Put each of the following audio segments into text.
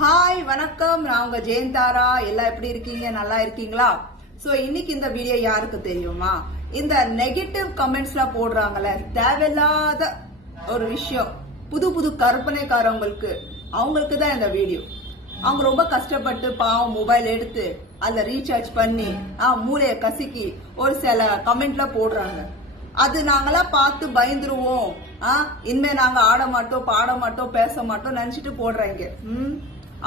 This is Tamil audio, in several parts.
ஹாய் வணக்கம், நான் உங்க ஜெயந்தாரா. எல்லாம் எப்படி இருக்கீங்க? நல்லா இருக்கீங்களா? சோ இன்னைக்கு இந்த வீடியோ யாருக்கு தெரியுமா? இந்த நெகட்டிவ் கமெண்ட்ஸ்லாம் போடுறாங்கல்ல, தேவையில்லாத ஒரு விஷயம், புது புது கற்பனைக்காரவங்களுக்கு, அவங்களுக்கு தான் இந்த வீடியோ. அவங்க ரொம்ப கஷ்டப்பட்டு பாவம் மொபைல் எடுத்து அதுல ரீசார்ஜ் பண்ணி மூளைய கசிக்கி ஒரு சில கமெண்ட்ல போடுறாங்க. அது நாங்கெல்லாம் பார்த்து பயந்துருவோம். இனிமே நாங்க ஆட மாட்டோம், பாட மாட்டோம், பேச மாட்டோம் நினைச்சிட்டு போடுறாங்க.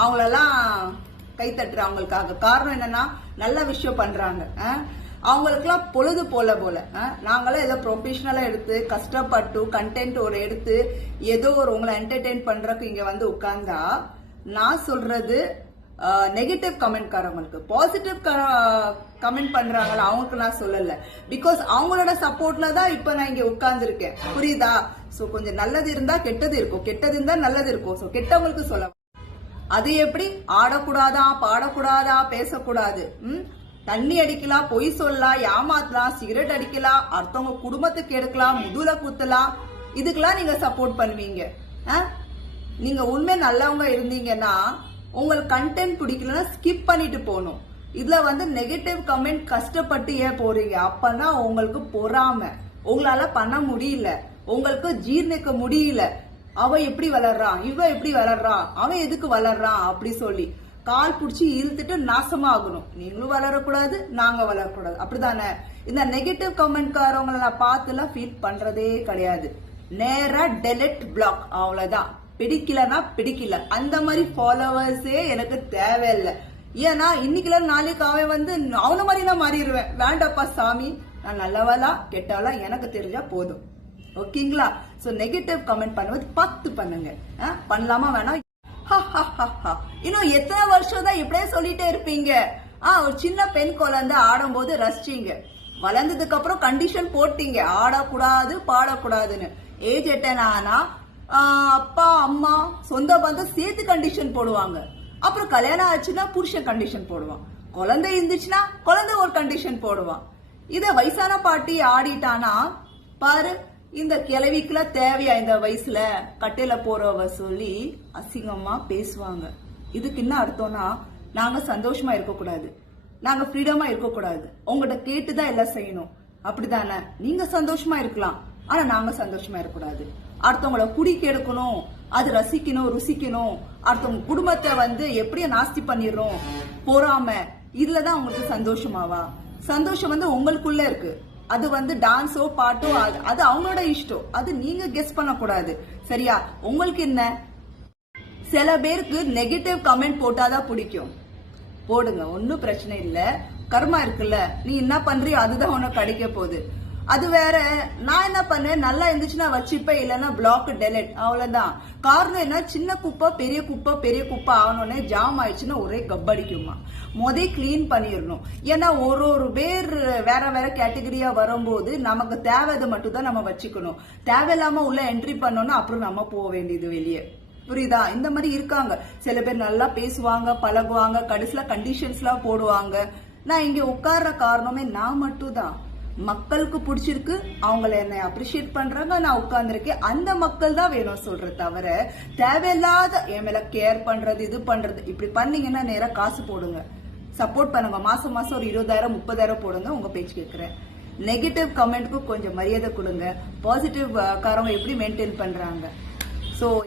அவங்களெல்லாம் கை தட்டுற அவங்களுக்காக. காரணம் என்னன்னா, நல்ல விஷயம் பண்றாங்க. அவங்களுக்குலாம் பொழுது போல நாங்களாம் ஏதோ ப்ரொஃபஷனலா எடுத்து கஷ்டப்பட்டு கண்டென்ட் ஒரு எடுத்து ஏதோ ஒரு உங்களை என்டர்டெயின் பண்றதுக்கு இங்க வந்து உட்கார்ந்தா, நான் சொல்றது நெகட்டிவ் கமெண்ட்காரங்களுக்கு. பாசிட்டிவ் கமெண்ட் பண்றாங்களா அவங்களுக்கு நான் சொல்லல. பிகாஸ் அவங்களோட சப்போர்ட்ல தான் இப்ப நான் இங்க உட்கார்ந்து இருக்கேன். புரியுதா? சோ கொஞ்சம் நல்லது இருந்தா கெட்டது இருக்கும், கெட்டது இருந்தா நல்லது இருக்கும். சோ கெட்டவங்களுக்கு சொல்ல, அது எப்படி ஆடக்கூடாதா, பாடக்கூடாதா, பேசக்கூடாது, தண்ணி அடிக்கலாம், பொய் சொல்லலாம், ஏமாத்தலாம், சிகரெட் அடிக்கலாம், அடுத்தவங்க குடும்பத்துக்கு எடுக்கலாம், முதுல குத்தலாம், இதுக்கெல்லாம் நீங்க சப்போர்ட் பண்ணுவீங்க. நீங்க உண்மை நல்லவங்க இருந்தீங்கன்னா உங்களுக்கு கண்டென்ட் பிடிக்கலன்னா ஸ்கிப் பண்ணிட்டு போகணும். இதுல வந்து நெகட்டிவ் கமெண்ட் கஷ்டப்பட்டு ஏன் போறீங்க? அப்பனா உங்களுக்கு பொறாம, உங்களால பண்ண முடியல, உங்களுக்கு ஜீர்ணிக்க முடியல. அவ எப்படி வளர்றான், இவ எப்படி வளர்றான், அவன் எதுக்கு வளர்றான் அப்படி சொல்லி கால் புடிச்சு இழுத்துட்டு நாசமா ஆகணும். நீங்களும் வளரக்கூடாது, நாங்க வளரக்கூடாது. அப்படிதானே? இந்த நெகட்டிவ் கமெண்ட்காரவங்களை நான் பார்த்துலாம் ஃபீல் பண்றதே கிடையாது. நேரா டெலிட், பிளாக், அவ்வளவுதான். பிடிக்கலன்னா பிடிக்கல. அந்த மாதிரி ஃபாலோவர்ஸே எனக்கு தேவையில்லை. ஏன்னா இன்னைக்குல நாளைக்கு அவன் வந்து அவன மாதிரி நான் மாறிடுவேன். வேண்டாப்பா சாமி, நான் நல்லவளா கெட்டவளா எனக்கு தெரிஞ்சா போதும். ஓகேங்களா? சோ நெகட்டிவ் கமெண்ட் பண்ணுவது பார்த்து பண்ணுங்க. பண்ணலாமா வேணாம்? இன்னும் எத்தனை வருஷம் தான் இப்படியே சொல்லிட்டே இருப்பீங்க? ஒரு சின்ன பெண் குழந்தை ஆடும் போது ரசிச்சீங்க, வளர்ந்ததுக்கு அப்புறம் கண்டிஷன் போட்டீங்க, ஆடக்கூடாது பாடக்கூடாதுன்னு. ஏஜ் எட்டன் ஆனா அப்பா அம்மா சொந்த பந்தம் சேர்த்து கண்டிஷன் போடுவாங்க. அப்புறம் கல்யாணம் ஆச்சுன்னா புருஷன் கண்டிஷன் போடுவான், குழந்தை இருந்துச்சுன்னா குழந்தை ஒரு கண்டிஷன் போடுவான். இத வயசான பாட்டி ஆடிட்டானா பாரு, இந்த கிழவிக்குலாம் தேவையா இந்த வயசுல கட்டையில போறவ சொல்லி அசிங்கமா பேசுவாங்க. இதுக்கு என்ன அர்த்தம்னா, நாங்க சந்தோஷமா இருக்கக்கூடாது, நாங்க ஃப்ரீடமா இருக்கக்கூடாது, உங்ககிட்ட கேட்டுதான் எல்லாம் செய்யணும். அப்படிதானே? நீங்க சந்தோஷமா இருக்கலாம், ஆனா நாங்க சந்தோஷமா இருக்கக்கூடாது. அடுத்தவங்கள குடிக்க எடுக்கணும், அது ரசிக்கணும், ருசிக்கணும், அடுத்தவங்க குடும்பத்தை வந்து எப்படியா நாஸ்தி பண்ணிடுறோம், போறாம. இதுலதான் உங்களுக்கு சந்தோஷமாவா? சந்தோஷம் வந்து உங்களுக்குள்ள இருக்கு. அது வந்து டான்ஸோ பாட்டோ அது அவங்களோட இஷ்டம், அது நீங்க கெஸ் பண்ணக்கூடாது. சரியா? உங்களுக்கு என்ன? சில பேருக்கு நெகட்டிவ் கமெண்ட் போட்டாதான் பிடிக்கும், போடுங்க, ஒன்னும் பிரச்சனை இல்ல. கர்மா இருக்குல்ல, நீ என்ன பண்றியோ அதுதான் உனக்கு கிடைக்க போகுது. அது வேற. நான் என்ன பண்ணேன், நல்லா இருந்துச்சுன்னா வச்சுப்பேன், இல்லைன்னா பிளாக், டெலிட், அவ்வளவுதான். காரணம் என்ன? சின்ன குப்பை பெரிய குப்பை, பெரிய குப்பை ஆகணும்னே ஜாம் ஆயிடுச்சுன்னா ஒரே கப்படிக்குமா. கிளீன் பண்ணிடணும். ஏன்னா ஒரு பேர் வேற வேற கேட்டகரியா வரும்போது நமக்கு தேவைதை மட்டும் தான் நம்ம வச்சுக்கணும். தேவையில்லாம உள்ள என்ட்ரி பண்ணோம்னா அப்புறம் நம்ம போக வேண்டியது வெளியே. புரியுதா? இந்த மாதிரி இருக்காங்க சில பேர். நல்லா பேசுவாங்க, பழகுவாங்க, கடைசியில கண்டிஷன்ஸ் எல்லாம் போடுவாங்க. நான் இங்க உட்கார்ற காரணமே நான் மட்டும் தான். மக்களுக்கு பிடிச்சிருக்கு, அவங்கள என்னை அப்ரிஷியேட் பண்றாங்க, நான் உட்கார்ந்துருக்கேன். அந்த மக்கள் தான் வேணும் சொல்ற தவிர தேவையில்லாத என் மேல கேர் பண்றது, இது பண்றது. இப்படி பண்ணீங்கன்னா நேரா காசு போடுங்க, சப்போர்ட் பண்ணுங்க. மாசம் மாசம் ஒரு 20,000 30,000 போடுங்க. உங்க பேச்சு கேட்கிறேன். நெகட்டிவ் கமெண்ட்க்கு கொஞ்சம் மரியாதை கொடுங்க. பாசிட்டிவ் காரங்க எப்படி மெயின்டைன் பண்றாங்க. சோ